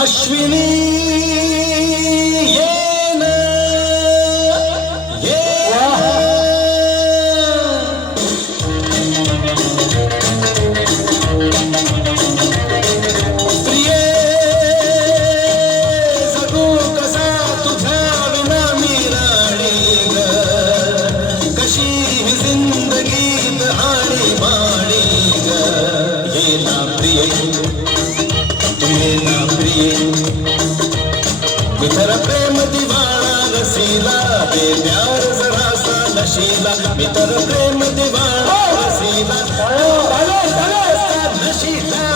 अश्विनी येन प्रिये जगू कसा तुझ्या विना मी राणी ग कशी ही जिंदगीत आणि बाणी ग ये ना प्रिये ये ना प्रिये मित्र प्रेम दिवाळा रसीला दे प्यार जरा सा नशीला मित्र प्रेम दिवाळा रसीला नशीला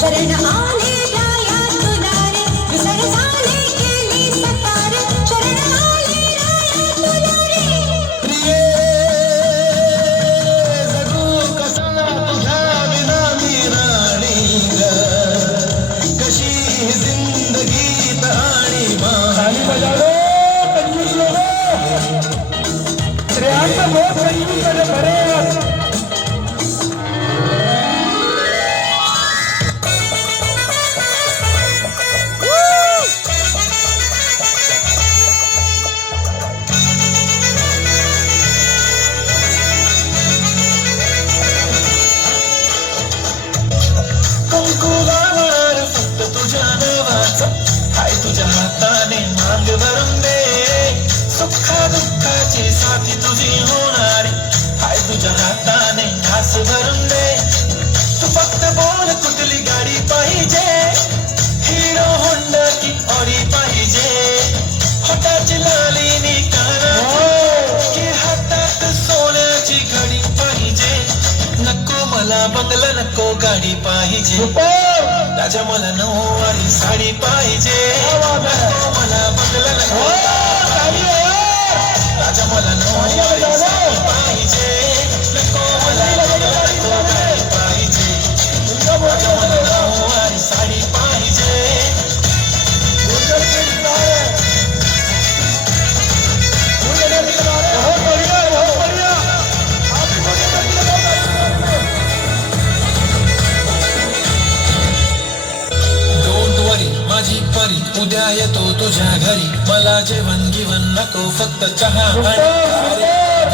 शरण आले राया तुलारे विसर झाले गेली सतारे शरण आले राया तुलारे प्रिये जगू कसा तुझ्या विना मी राणी ग कशी ही जिंदगीत आणि बाणी कुंकुवावर फक्त तुझ्या नावाचं हाय तुझ्या हाताने मांग भरून दे सुखा दुःखाची साथी तुझी होणारी हाय तुझ्या हाताने घास भरून दे तू फक्त बोल कुठली गाडी पाहिजे हिरो होंडा की ऑडी पाहिजे होटाची लालीनी कानाची की हातात सोन्याची घडी पाहिजे नको मला बंगला नको गाडी पाहिजे राजा मला नऊवारी साडी पाहिजे नको मला बंगला नको राजा मला नऊवारी साडी पाहिजे नको मला बंगला नको गाडी पाहिजे राजा मला नऊवारी साडी पाहिजे माझी परी उद्या येतो तुझ्या घरी मला जेवण गिवण नको फक्त चहा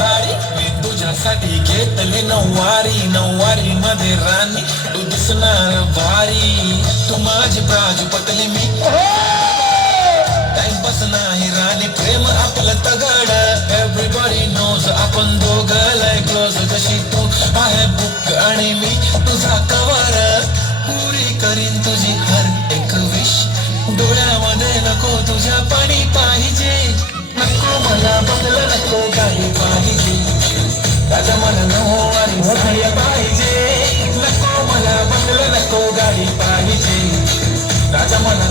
आणि मी तुझ्यासाठी घेतले नऊवारी मध्ये राणी तू दिसणार भारी तू माझी बाजू पटली मी टाइमपास नाही राणी प्रेम आपलं तगड एव्हरीबॉडी नोज आपण दोघं लय क्लोज जशी तू आहे बुक आणि मी तुझा कवर पुरी करीन तुझी हर एक विश डोळ्यामध्ये नको तुझ्या पाणी पाहिजे नको मला बंगला नको गाडी पाहिजे राजा मला नऊवारी साडी पाहिजे नको मला बंगला नको गाडी पाहिजे राजा मला